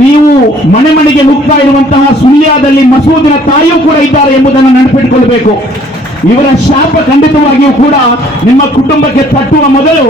ನೀವು ಮನೆ ಮನೆಗೆ ನುಗ್ತಾ ಇರುವಂತಹ ಸುಳ್ಯದಲ್ಲಿ ಮಸೂದಿನ ತಾಯಿಯೂ ಕೂಡ ಇದ್ದಾರೆ ಎಂಬುದನ್ನು ನೆನಪಿಟ್ಟುಕೊಳ್ಳಬೇಕು. ಇವರ ಶಾಪ ಖಂಡಿತವಾಗಿಯೂ ಕೂಡ ನಿಮ್ಮ ಕುಟುಂಬಕ್ಕೆ ತಟ್ಟುವ ಮೊದಲು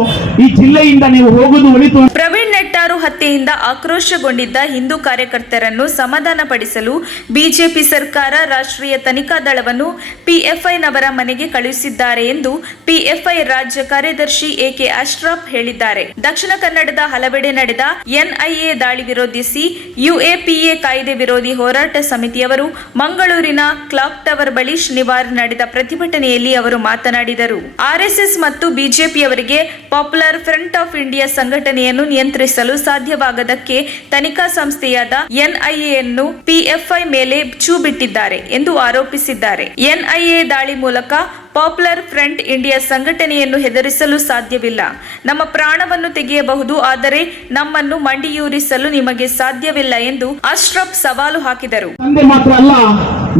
ಈ ಜಿಲ್ಲೆಯಿಂದ ನೀವು ಹೋಗುವುದು ಒಳಿತು. ಪ್ರವೀಣ್ ನೆಟ್ಟಾರು ಹತ್ಯೆಯಿಂದ ಆಕ್ರೋಶಗೊಂಡಿದ್ದ ಹಿಂದೂ ಕಾರ್ಯಕರ್ತರನ್ನು ಸಮಾಧಾನಪಡಿಸಲು ಬಿಜೆಪಿ ಸರ್ಕಾರ ರಾಷ್ಟ್ರೀಯ ತನಿಖಾ ದಳವನ್ನು ಪಿಎಫ್ಐನವರ ಮನೆಗೆ ಕಳುಹಿಸಿದ್ದಾರೆ ಎಂದು ಪಿಎಫ್ಐ ರಾಜ್ಯ ಕಾರ್ಯದರ್ಶಿ ಎಕೆ ಅಶ್ರಫ್ ಹೇಳಿದ್ದಾರೆ. ದಕ್ಷಿಣ ಕನ್ನಡದ ಹಲವೆಡೆ ನಡೆದ ಎನ್ಐಎ ದಾಳಿ ವಿರೋಧಿಸಿ ಯುಎಪಿಎ ಕಾಯ್ದೆ ವಿರೋಧಿ ಹೋರಾಟ ಸಮಿತಿಯವರು ಮಂಗಳೂರಿನ ಕ್ಲಾಕ್ ಟವರ್ ಬಳಿ ಶನಿವಾರ ನಡೆದ ಪ್ರತಿಭಟನೆಯಲ್ಲಿ ಅವರು ಮಾತನಾಡಿದರು. ಆರ್ಎಸ್ಎಸ್ ಮತ್ತು ಬಿಜೆಪಿಯವರಿಗೆ ಪಾಪ್ಯುಲರ್ ಫ್ರಂಟ್ ಆಫ್ ಇಂಡಿಯಾ ಸಂಘಟನೆಯನ್ನು ನಿಯಂತ್ರಿಸಲು ಸಾಧ್ಯವಾಗದಕ್ಕೆ ತನಿಖಾ ಸಂಸ್ಥೆಯಾದ ಎನ್ಐಎಯನ್ನು ಪಿಎಫ್ಐ ಮೇಲೆ ಛೂ ಬಿಟ್ಟಿದ್ದಾರೆ ಎಂದು ಆರೋಪಿಸಿದ್ದಾರೆ. ಎನ್ಐಎ ದಾಳಿ ಮೂಲಕ ಪಾಪ್ಯುಲರ್ ಫ್ರಂಟ್ ಇಂಡಿಯಾ ಸಂಘಟನೆಯನ್ನು ಹೆದರಿಸಲು ಸಾಧ್ಯವಿಲ್ಲ. ನಮ್ಮ ಪ್ರಾಣವನ್ನು ತೆಗೆಯಬಹುದು, ಆದರೆ ನಮ್ಮನ್ನು ಮಂಡಿಯೂರಿಸಲು ನಿಮಗೆ ಸಾಧ್ಯವಿಲ್ಲ ಎಂದು ಅಶ್ರಫ್ ಸವಾಲು ಹಾಕಿದರು. ತಂದೆ ಮಾತ್ರ ಅಲ್ಲ,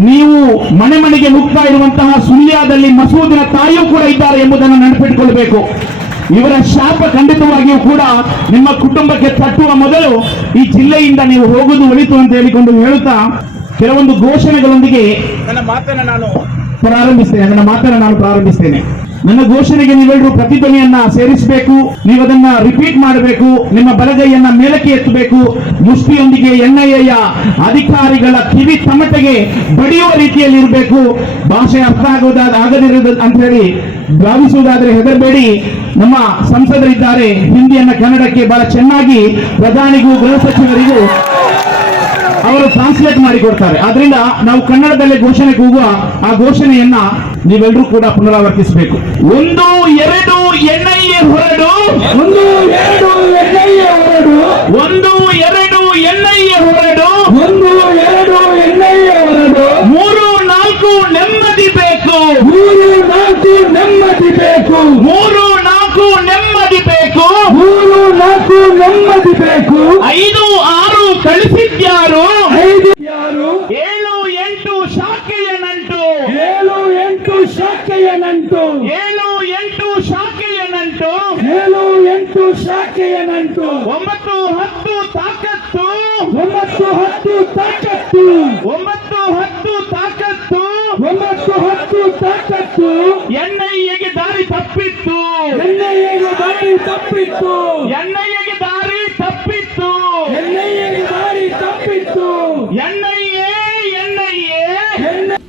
ನೀವು ಮನೆ ಮನೆಗೆ ನುಗ್ತಾ ಇರುವಂತಹ ಸುಳ್ಯದಲ್ಲಿ ಮಸೂದಿನ ತಾಯಿಯೂ ಕೂಡ ಇದ್ದಾರೆ ಎಂಬುದನ್ನು ನೆನಪಿಟ್ಟುಕೊಳ್ಳಬೇಕು. ಇವರ ಶಾಪ ಖಂಡಿತವಾಗಿಯೂ ಕೂಡ ನಿಮ್ಮ ಕುಟುಂಬಕ್ಕೆ ತಟ್ಟುವ ಮೊದಲು ಈ ಜಿಲ್ಲೆಯಿಂದ ನೀವು ಹೋಗುವುದು ಒಳಿತು ಅಂತ ಹೇಳಿಕೊಂಡು ಹೇಳುತ್ತಾ ಕೆಲವೊಂದು ಘೋಷಣೆಗಳೊಂದಿಗೆ ನನ್ನ ಮಾತನ್ನು ನಾನು ಪ್ರಾರಂಭಿಸ್ತೇನೆ. ನನ್ನ ಘೋಷಣೆಗೆ ನೀವೆಲ್ಲರೂ ಪ್ರತಿಧ್ವನಿಯನ್ನ ಸೇರಿಸಬೇಕು. ನೀವು ಅದನ್ನ ರಿಪೀಟ್ ಮಾಡಬೇಕು. ನಿಮ್ಮ ಬಲಗೈಯನ್ನ ಮೇಲಕ್ಕೆ ಎತ್ತಬೇಕು. ಮುಷ್ಟಿಯೊಂದಿಗೆ ಎನ್ಐಎಯ ಅಧಿಕಾರಿಗಳ ಕಿವಿ ತಮಟೆಗೆ ಬಡಿಯುವ ರೀತಿಯಲ್ಲಿ ಇರಬೇಕು. ಭಾಷೆ ಅರ್ಥ ಆಗದಿರೋದು ಅಂತ ಹೇಳಿ ಭಾವಿಸುವುದಾದ್ರೆ ಹೆದರಬೇಡಿ. ನಮ್ಮ ಸಂಸದರಿದ್ದಾರೆ, ಹಿಂದಿಯನ್ನ ಕನ್ನಡಕ್ಕೆ ಬಹಳ ಚೆನ್ನಾಗಿ ಪ್ರಧಾನಿಗೂ ಗೃಹ ಸಚಿವರಿಗೂ ಅವರು ಟ್ರಾನ್ಸ್ಲೇಟ್ ಮಾಡಿಕೊಡ್ತಾರೆ. ಆದ್ರಿಂದ ನಾವು ಕನ್ನಡದಲ್ಲೇ ಘೋಷಣೆ ಕೂಗುವ ಆ ಘೋಷಣೆಯನ್ನ ನೀವೆಲ್ಲರೂ ಕೂಡ ಪುನರಾವರ್ತಿಸಬೇಕು. 1 2 ಎನ್ಐಎ ಹೊರಡು, 1 2 ಎನ್ಐಎ ಹೊರಡು, 1 2 ಎನ್ಐಎ ಹೊರಡು, 1 2 ಎನ್ಐಎ ಹೊರಡು, 3 4 ನೆಮ್ಮದಿ ಬೇಕು, 3 4 ನೆಮ್ಮದಿ ಬೇಕು, 3 4 ನೆಮ್ಮದಿ ಬೇಕು, 3 4 ನೆಮ್ಮದಿ ಬೇಕು, 5 6 ಕಳಿಸಿದ್ಯಾರು, 5 ಯಾರು, 7 8 ಶಾಖೆಯ ನಂಟು, 7 8 ಶಾಖೆಯ ನಂಟು, 7 8 ಶಾಖೆಯ ನಂಟು, 7 8 ಶಾಖೆಯ ನಂಟು, 9 10 ತಾಕತ್ತು, 9 10 ತಾಕತ್ತು, 9 10 ತಾಕತ್ತು, 9 10 ತಾಕತ್ತು, ಎನ್ಐಎಗೆ ದಾರಿ ತಪ್ಪಿತ್ತು, ಎನ್ಐಎಗೆ ದಾರಿ ತಪ್ಪಿತ್ತು, ಎನ್ಐಎಗೆ ದಾರಿ ತಪ್ಪಿತ್ತು, ಎನ್ಐಎಗೆ ದಾರಿ ತಪ್ಪಿತ್ತು, ಎನ್ಐಎ ಎನ್ಐಎ.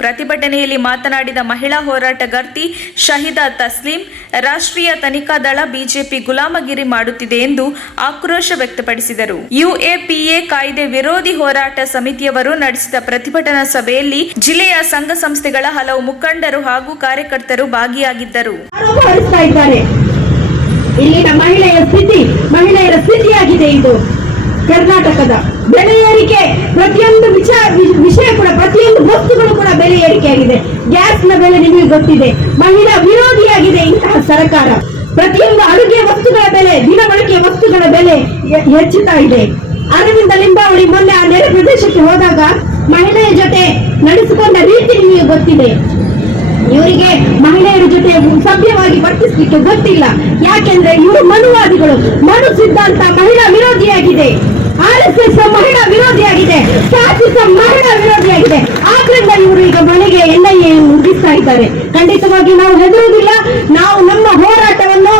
ಪ್ರತಿಭಟನೆಯಲ್ಲಿ ಮಾತನಾಡಿದ ಮಹಿಳಾ ಹೋರಾಟಗಾರ್ತಿ ಶಹೀದಾ ತಸ್ಲೀಂ, ರಾಷ್ಟ್ರೀಯ ತನಿಖಾ ದಳ ಬಿಜೆಪಿ ಗುಲಾಮಗಿರಿ ಮಾಡುತ್ತಿದೆ ಎಂದು ಆಕ್ರೋಶ ವ್ಯಕ್ತಪಡಿಸಿದರು. ಯುಎಪಿಎ ಕಾಯ್ದೆ ವಿರೋಧಿ ಹೋರಾಟ ಸಮಿತಿಯವರು ನಡೆಸಿದ ಪ್ರತಿಭಟನಾ ಸಭೆಯಲ್ಲಿ ಜಿಲ್ಲೆಯ ಸಂಘ ಸಂಸ್ಥೆಗಳ ಹಲವು ಮುಖಂಡರು ಹಾಗೂ ಕಾರ್ಯಕರ್ತರು ಭಾಗಿಯಾಗಿದ್ದರು. ಇಲ್ಲಿನ ಮಹಿಳೆಯರ ಸ್ಥಿತಿಯಾಗಿದೆ ಇದು. ಕರ್ನಾಟಕದ ಬೆಲೆ ಏರಿಕೆ, ಪ್ರತಿಯೊಂದು ವಿಷಯ ಕೂಡ, ಪ್ರತಿಯೊಂದು ವಸ್ತುಗಳು ಕೂಡ ಬೆಲೆ ಏರಿಕೆಯಾಗಿದೆ. ಗ್ಯಾಸ್ ನ ಬೆಲೆ ನಿಮಗೆ ಗೊತ್ತಿದೆ. ಮಹಿಳಾ ವಿರೋಧಿಯಾಗಿದೆ ಇಂತಹ ಸರ್ಕಾರ. ಪ್ರತಿಯೊಂದು ಅಡುಗೆ ವಸ್ತುಗಳ ಬೆಲೆ, ದಿನಬಳಕೆಯ ವಸ್ತುಗಳ ಬೆಲೆ ಹೆಚ್ಚುತ್ತಾ ಇದೆ. ಅರವಿಂದ ಲಿಂಬಾವಳಿ ಮೊನ್ನೆ ಆ ನೆರೆ ಪ್ರದೇಶಕ್ಕೆ ಹೋದಾಗ ಮಹಿಳೆಯ ಜೊತೆ ನಡೆಸಿಕೊಂಡ ರೀತಿ ನಿಮಗೆ ಗೊತ್ತಿದೆ. ಇವರಿಗೆ ಮಹಿಳೆಯರ ಜೊತೆ ಸಭ್ಯವಾಗಿ ವರ್ತಿಸಲಿಕ್ಕೆ ಗೊತ್ತಿಲ್ಲ. ಯಾಕೆಂದ್ರೆ ಇವರು ಮನುವಾದಿಗಳು. ಮನು ಸಿದ್ಧಾಂತ ಮಹಿಳಾ ವಿರೋಧಿಯಾಗಿದೆ. ಆರ್ಎಸ್ಎಸ್ ಮಹಿಳಾ ವಿರೋಧಿಯಾಗಿದೆ. ಫ್ಯಾಸಿಸಂ ಮಹಿಳಾ ವಿರೋಧಿಯಾಗಿದೆ. ಆದ್ರಿಂದ ಇವರು ಈಗ ಮನೆಗೆ ಎನ್ಐಎ ಮುಗಿಸ್ತಾ ಇದ್ದಾರೆ. ಖಂಡಿತವಾಗಿ ನಾವು ಹೆದರುವುದಿಲ್ಲ. ನಾವು ನಮ್ಮ ಹೋರಾಟವನ್ನು,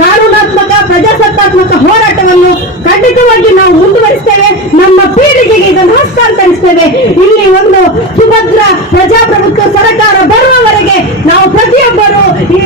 ಕಾನೂನಾತ್ಮಕ ಪ್ರಜಾಸತ್ತಾತ್ಮಕ ಹೋರಾಟವನ್ನು ಖಂಡಿತವಾಗಿ ನಾವು ಮುಂದುವರಿಸ್ತೇವೆ. ನಮ್ಮ ಪೀಳಿಗೆಗೆ ಇದನ್ನು ಹಸ್ತಾಂತರಿಸ್ತೇವೆ. ಇಲ್ಲಿ ಒಂದು ಸುಭದ್ರ ಪ್ರಜಾಪ್ರಭುತ್ವ ಸರ್ಕಾರ ಬರುವವರೆಗೆ ನಾವು ಪ್ರತಿಯೊಬ್ಬರು ಈ